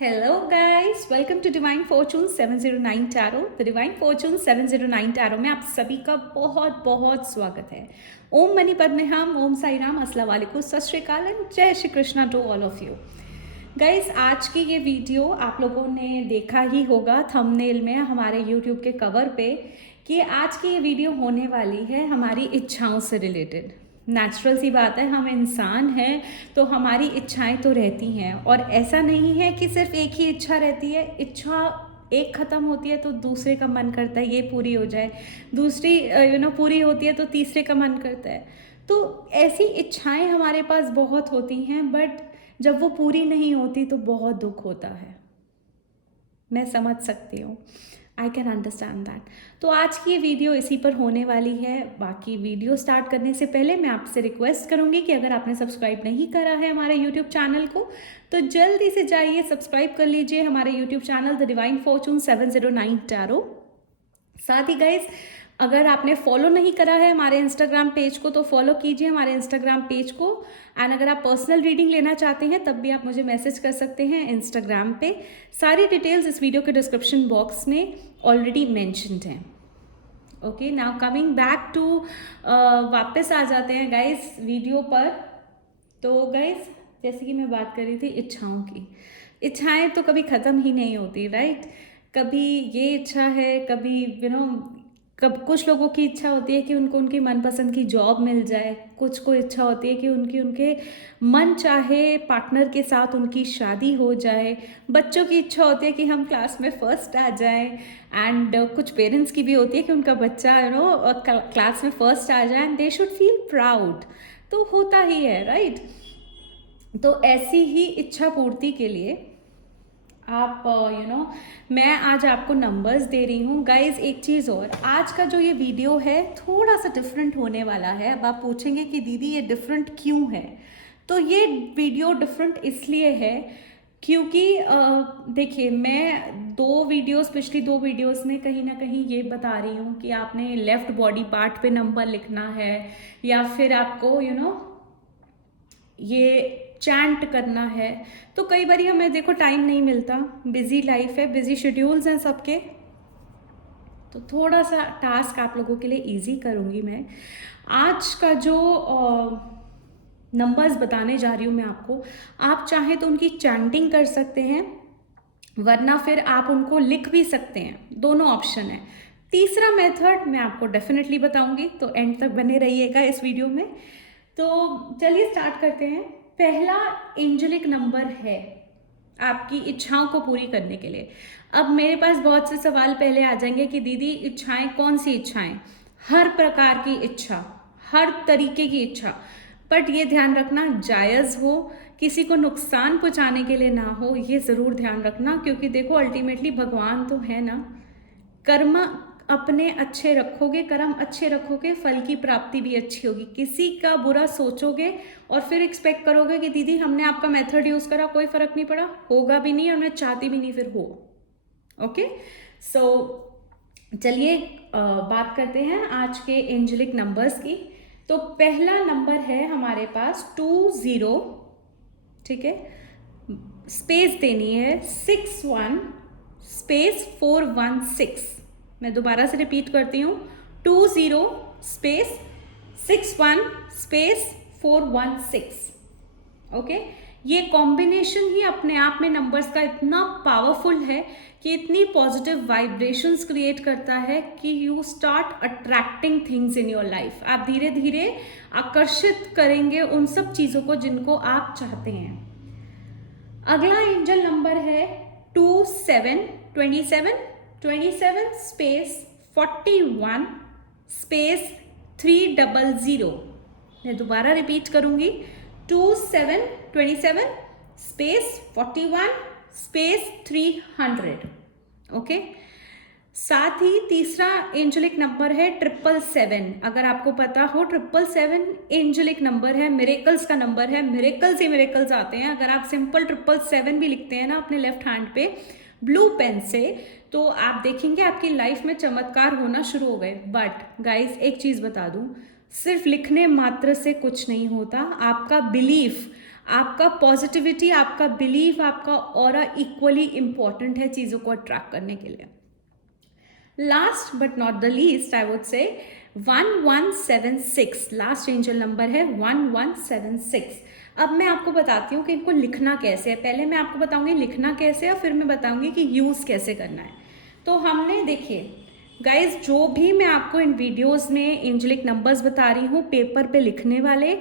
Hello guys, welcome to Divine Fortune 709 Tarot. The Divine Fortune 709 Tarot में आप सभी का बहुत बहुत स्वागत है। ओम मनी पद्मे हम, ओम साई राम, अस्सलाम वालेकुम, सत श्री अकाल एंड जय Shri Krishna to all of you. Guys, आज की ये वीडियो आप लोगों ने देखा ही होगा थंबनेल में, हमारे यूट्यूब के कवर पे, कि आज की ये वीडियो होने वाली है हमारी इच्छाओं से रिलेटेड। नेचुरल सी बात है, हम इंसान हैं तो हमारी इच्छाएं तो रहती हैं, और ऐसा नहीं है कि सिर्फ एक ही इच्छा रहती है। इच्छा एक ख़त्म होती है तो दूसरे का मन करता है ये पूरी हो जाए, दूसरी पूरी होती है तो तीसरे का मन करता है। तो ऐसी इच्छाएं हमारे पास बहुत होती हैं, बट जब वो पूरी नहीं होती तो बहुत दुख होता है। मैं समझ सकती हूँ, आई कैन अंडरस्टैंड दैट। तो आज की ये वीडियो इसी पर होने वाली है। बाकी वीडियो स्टार्ट करने से पहले मैं आपसे रिक्वेस्ट करूँगी कि अगर आपने सब्सक्राइब नहीं करा है हमारे यूट्यूब चैनल को, तो जल्दी से जाइए सब्सक्राइब कर लीजिए हमारे YouTube channel the divine Fortune 709 tarot. साथ ही गाइज, अगर आपने फॉलो नहीं करा है हमारे इंस्टाग्राम पेज को तो फॉलो कीजिए हमारे इंस्टाग्राम पेज को। एंड अगर आप पर्सनल रीडिंग लेना चाहते हैं तब भी आप मुझे मैसेज कर सकते हैं इंस्टाग्राम पे। सारी डिटेल्स इस वीडियो के डिस्क्रिप्शन बॉक्स में ऑलरेडी मेंशन्ड हैं। Okay, now coming back to, वापस आ जाते हैं गाइज वीडियो पर। तो गाइज, जैसे कि मैं बात कर रही थी इच्छाओं की, इच्छाएं तो कभी ख़त्म ही नहीं होती, राइट। कभी ये इच्छा है, कभी कब कुछ लोगों की इच्छा होती है कि उनको उनकी मनपसंद की जॉब मिल जाए, कुछ को इच्छा होती है कि उनके मन चाहे पार्टनर के साथ उनकी शादी हो जाए, बच्चों की इच्छा होती है कि हम क्लास में फर्स्ट आ जाएं, एंड कुछ पेरेंट्स की भी होती है कि उनका बच्चा क्लास में फर्स्ट आ जाए and they should feel proud. तो होता ही है, राइट। तो ऐसी ही इच्छा पूर्ति के लिए आप मैं आज आपको नंबर्स दे रही हूँ गाइज। एक चीज़ और, आज का जो ये वीडियो है थोड़ा सा डिफरेंट होने वाला है। अब आप पूछेंगे कि दीदी ये डिफरेंट क्यों है। तो ये वीडियो डिफरेंट इसलिए है क्योंकि देखिए, मैं पिछली दो वीडियोस में कहीं ना कहीं ये बता रही हूँ कि आपने लेफ्ट बॉडी पार्ट पे नंबर लिखना है, या फिर आपको ये चैंट करना है। तो कई बार हमें देखो टाइम नहीं मिलता, बिजी लाइफ है, बिजी शेड्यूल्स हैं सबके। तो थोड़ा सा टास्क आप लोगों के लिए इजी करूँगी मैं। आज का जो नंबर्स बताने जा रही हूँ मैं आपको, आप चाहें तो उनकी चैंटिंग कर सकते हैं, वरना फिर आप उनको लिख भी सकते हैं, दोनों ऑप्शन है। तीसरा मेथड मैं आपको डेफिनेटली बताऊंगी, तो एंड तक बने रहिएगा इस वीडियो में। तो चलिए स्टार्ट करते हैं। पहला एंजेलिक नंबर है आपकी इच्छाओं को पूरी करने के लिए। अब मेरे पास बहुत से सवाल पहले आ जाएंगे कि दीदी इच्छाएं कौन सी इच्छाएं? हर प्रकार की इच्छा, हर तरीके की इच्छा, बट ये ध्यान रखना जायज़ हो, किसी को नुकसान पहुंचाने के लिए ना हो, ये ज़रूर ध्यान रखना। क्योंकि देखो अल्टीमेटली भगवान तो है ना, कर्म अपने अच्छे रखोगे, कर्म अच्छे रखोगे, फल की प्राप्ति भी अच्छी होगी। किसी का बुरा सोचोगे और फिर एक्सपेक्ट करोगे कि दीदी हमने आपका मेथड यूज़ करा, कोई फ़र्क नहीं पड़ा, होगा भी नहीं और मैं चाहती भी नहीं फिर हो। ओके, सो चलिए बात करते हैं आज के एंजेलिक नंबर्स की। तो पहला नंबर है हमारे पास 20, ठीक है, स्पेस देनी है 61 स्पेस 416। मैं दोबारा से रिपीट करती हूँ, 20 स्पेस 61 स्पेस 416। ओके, ये कॉम्बिनेशन ही अपने आप में नंबर्स का इतना पावरफुल है कि इतनी पॉजिटिव वाइब्रेशंस क्रिएट करता है कि you start attracting things in your life. आप धीरे धीरे आकर्षित करेंगे उन सब चीज़ों को जिनको आप चाहते हैं। अगला एंजल नंबर है 27 स्पेस 41 स्पेस 300। मैं दोबारा रिपीट करूंगी, 27 स्पेस 41 स्पेस 300। ओके, साथ ही तीसरा एंजेलिक नंबर है 777। अगर आपको पता हो, 777 एंजेलिक नंबर है, मिरेकल्स का नंबर है, मिरेकल्स ही मिरेकल्स आते हैं। अगर आप सिंपल 777 भी लिखते हैं ना अपने लेफ्ट हैंड पे ब्लू पेन से, तो आप देखेंगे आपकी लाइफ में चमत्कार होना शुरू हो गए। बट गाइस, एक चीज़ बता दूं, सिर्फ लिखने मात्र से कुछ नहीं होता। आपका बिलीफ, आपका पॉजिटिविटी, आपका बिलीव, आपका ऑरा इक्वली इम्पॉर्टेंट है चीज़ों को अट्रैक्ट करने के लिए। Last but not the least I would say 1176 last angel number है 1176। अब मैं आपको बताती हूँ कि इनको लिखना कैसे है। पहले मैं आपको बताऊंगी लिखना कैसे है और फिर मैं बताऊंगी कि यूज़ कैसे करना है। तो हमने देखिए गाइज, जो भी मैं आपको इन वीडियोस में एंजलिक नंबर्स बता रही हूँ पेपर पे लिखने वाले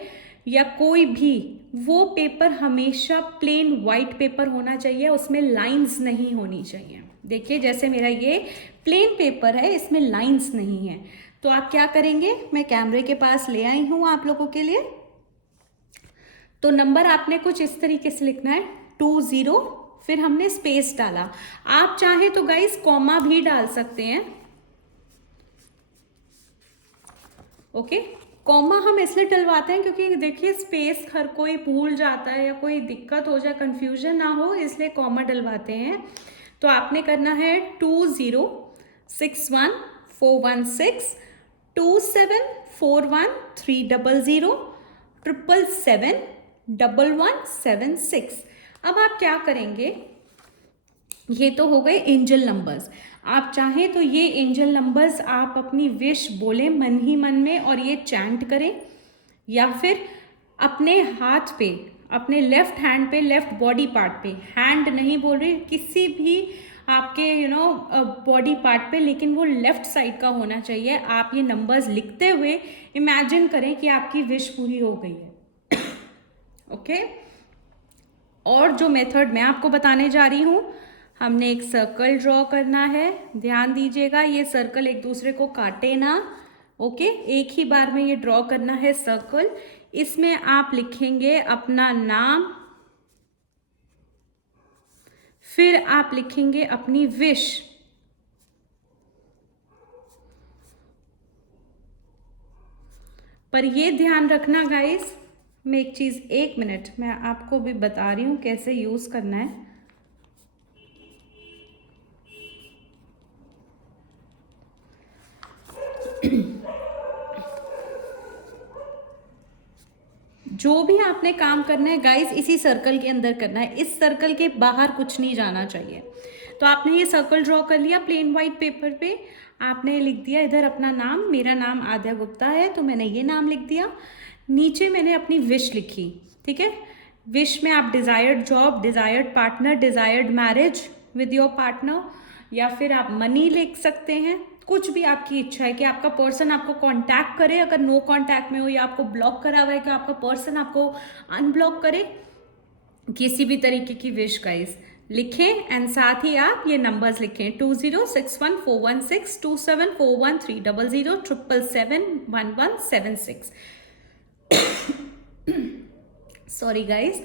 या कोई भी, वो पेपर हमेशा प्लेन वाइट पेपर होना चाहिए, उसमें लाइंस नहीं होनी चाहिए। देखिए जैसे मेरा ये प्लेन पेपर है, इसमें लाइंस नहीं है। तो आप क्या करेंगे, मैं कैमरे के पास ले आई हूँ आप लोगों के लिए। तो नंबर आपने कुछ इस तरीके से लिखना है 20, फिर हमने स्पेस डाला। आप चाहे तो गाइस कॉमा भी डाल सकते हैं। ओके, कॉमा हम इसलिए डलवाते हैं क्योंकि देखिए स्पेस हर कोई भूल जाता है या कोई दिक्कत हो जाए, कंफ्यूजन ना हो, इसलिए कॉमा डलवाते हैं। तो आपने करना है 206141313707771176। अब आप क्या करेंगे, ये तो हो गए एंजल नंबर्स। आप चाहें तो ये एंजल नंबर्स आप अपनी विश बोलें मन ही मन में और ये चैंट करें, या फिर अपने हाथ पे, अपने लेफ्ट हैंड पे, लेफ्ट बॉडी पार्ट पे, हैंड नहीं बोल रही, किसी भी आपके बॉडी पार्ट पे, लेकिन वो लेफ्ट साइड का होना चाहिए। आप ये नंबर्स लिखते हुए इमेजिन करें कि आपकी विश पूरी हो गई है। ओके, और जो मेथड मैं आपको बताने जा रही हूँ, हमने एक सर्कल ड्रॉ करना है। ध्यान दीजिएगा ये सर्कल एक दूसरे को काटे ना। ओके, एक ही बार में ये ड्रॉ करना है सर्कल। इसमें आप लिखेंगे अपना नाम, फिर आप लिखेंगे अपनी विश, पर ये ध्यान रखना गाइस, मैं एक चीज, एक मिनट, मैं आपको भी बता रही हूं कैसे यूज करना है। जो भी आपने काम करना है गाइस इसी सर्कल के अंदर करना है, इस सर्कल के बाहर कुछ नहीं जाना चाहिए। तो आपने ये सर्कल ड्रॉ कर लिया प्लेन वाइट पेपर पे, आपने लिख दिया इधर अपना नाम, मेरा नाम आद्या गुप्ता है तो मैंने ये नाम लिख दिया। नीचे मैंने अपनी विश लिखी, ठीक है। विश में आप desired job, desired partner, desired marriage with your partner, या फिर आप मनी लिख सकते हैं, कुछ भी आपकी इच्छा है कि आपका पर्सन आपको कांटेक्ट करे, अगर नो कांटेक्ट में हो या आपको ब्लॉक करा हुआ है कि आपका पर्सन आपको अनब्लॉक करे, किसी भी तरीके की विश गाइस लिखें। एंड साथ ही आप ये नंबर्स लिखें 206141627413000077771176। Sorry guys.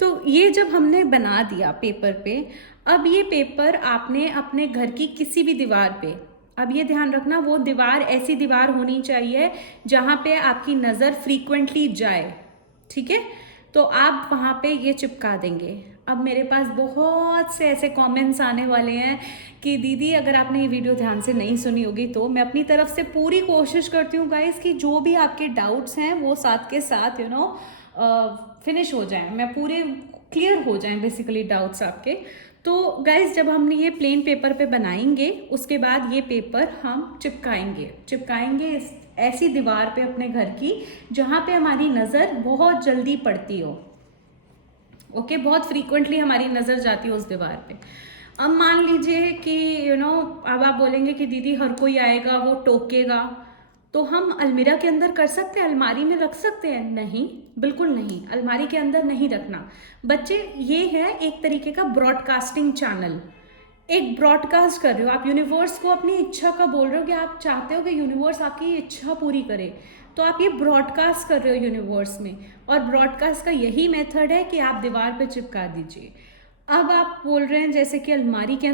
तो ये जब हमने बना दिया पेपर पे, अब ये पेपर आपने अपने घर की किसी भी दीवार पे, अब ये ध्यान रखना वो दीवार ऐसी दीवार होनी चाहिए जहाँ पे आपकी नज़र फ्रीक्वेंटली जाए, ठीक है। तो आप वहाँ पे ये चिपका देंगे। अब मेरे पास बहुत से ऐसे कमेंट्स आने वाले हैं कि दीदी अगर आपने ये वीडियो ध्यान से नहीं सुनी होगी तो मैं अपनी तरफ से पूरी कोशिश करती हूँ गाइस कि जो भी आपके डाउट्स हैं वो साथ के साथ फिनिश हो जाएं, मैं पूरे क्लियर हो जाएं बेसिकली डाउट्स आपके। तो गाइज जब हमने ये प्लेन पेपर पे बनाएंगे उसके बाद ये पेपर हम चिपकाएंगे ऐसी दीवार पे अपने घर की जहाँ पे हमारी नज़र बहुत जल्दी पड़ती हो। ओके, बहुत फ्रीक्वेंटली हमारी नज़र जाती है उस दीवार पे। अब मान लीजिए कि अब आप बोलेंगे कि दीदी हर कोई आएगा वो टोकेगा, तो हम अलमीरा के अंदर कर सकते हैं, अलमारी में रख सकते हैं? नहीं, बिल्कुल नहीं, अलमारी के अंदर नहीं रखना बच्चे। ये है एक तरीके का ब्रॉडकास्टिंग चैनल, एक ब्रॉडकास्ट कर रहे हो आप यूनिवर्स को, अपनी इच्छा का बोल रहे हो कि आप चाहते हो कि यूनिवर्स आपकी इच्छा पूरी करे, तो आप ये ब्रॉडकास्ट कर रहे हो यूनिवर्स में। और ब्रॉडकास्ट का यही मेथड है कि आप दीवार पर चिपका दीजिए। अब आप बोल रहे हैं जैसे कि अलमारी के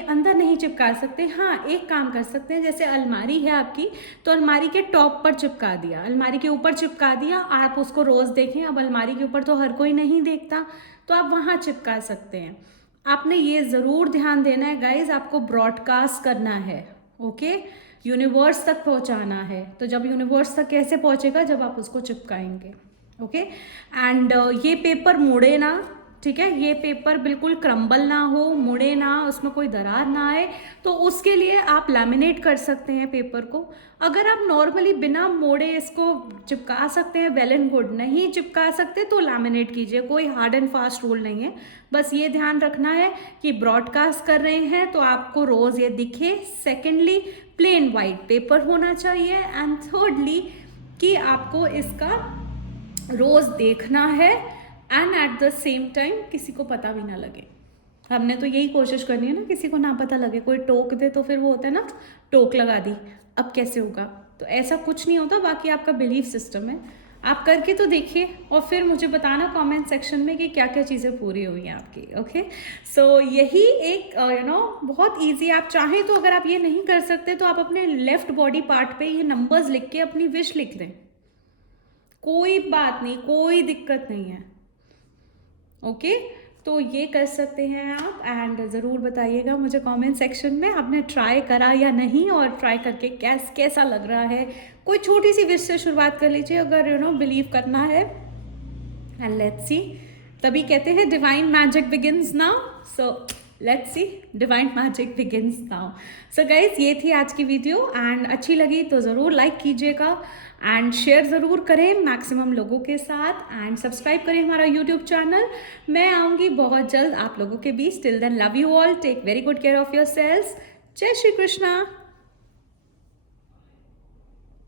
अंदर नहीं चिपका सकते। हाँ, एक काम कर सकते हैं, जैसे अलमारी है आपकी तो अलमारी के टॉप पर चिपका दिया, अलमारी के ऊपर चिपका दिया, आप उसको रोज़ देखें। अब अलमारी के ऊपर तो हर कोई नहीं देखता, तो आप वहाँ चिपका सकते हैं। आपने ये ज़रूर ध्यान देना है गाइज, आपको ब्रॉडकास्ट करना है, ओके, यूनिवर्स तक पहुँचाना है। तो जब यूनिवर्स तक कैसे पहुँचेगा, जब आप उसको चिपकाएंगे, ओके। एंड ये पेपर मुड़े ना, ठीक है, ये पेपर बिल्कुल क्रम्बल ना हो, मुड़े ना, उसमें कोई दरार ना आए, तो उसके लिए आप लैमिनेट कर सकते हैं पेपर को। अगर आप नॉर्मली बिना मोड़े इसको चिपका सकते हैं, वेल एंड गुड। नहीं चिपका सकते तो लैमिनेट कीजिए, कोई हार्ड एंड फास्ट रूल नहीं है। बस ये ध्यान रखना है कि ब्रॉडकास्ट कर रहे हैं तो आपको रोज़ ये दिखे। सेकेंडली, प्लेन वाइट पेपर होना चाहिए। एंड थर्डली, कि आपको इसका रोज़ देखना है and at the same time किसी को पता भी ना लगे। हमने तो यही कोशिश करनी है ना, किसी को ना पता लगे। कोई टोक दे तो फिर वो होता है ना, टोक लगा दी, अब कैसे होगा। तो ऐसा कुछ नहीं होता। बाकी आपका बिलीफ सिस्टम है, आप करके तो देखिए और फिर मुझे बताना कमेंट सेक्शन में कि क्या क्या चीज़ें पूरी हुई हैं आपकी। ओके, सो यही एक बहुत इजी। आप चाहें तो, अगर आप ये नहीं कर सकते तो आप अपने लेफ्ट बॉडी पार्ट पे ये नंबर्स लिख के अपनी विश लिख दें, कोई बात नहीं, कोई दिक्कत नहीं है। ओके, तो ये कर सकते हैं आप। एंड ज़रूर बताइएगा मुझे कमेंट सेक्शन में आपने ट्राई करा या नहीं, और ट्राई करके कैसा लग रहा है। कोई छोटी सी विश से शुरुआत कर लीजिए अगर बिलीव करना है। एंड लेट्स सी, तभी कहते हैं divine magic begins now. So let's see, divine magic begins now. So guys, ये थी आज की वीडियो। एंड अच्छी लगी तो ज़रूर लाइक कीजिएगा एंड शेयर ज़रूर करें मैक्सिमम लोगों के साथ। एंड सब्सक्राइब करें हमारा यूट्यूब चैनल। मैं आऊँगी बहुत जल्द आप लोगों के बीच। Till then, love you all, take very good care of your selves. जय श्री कृष्णा।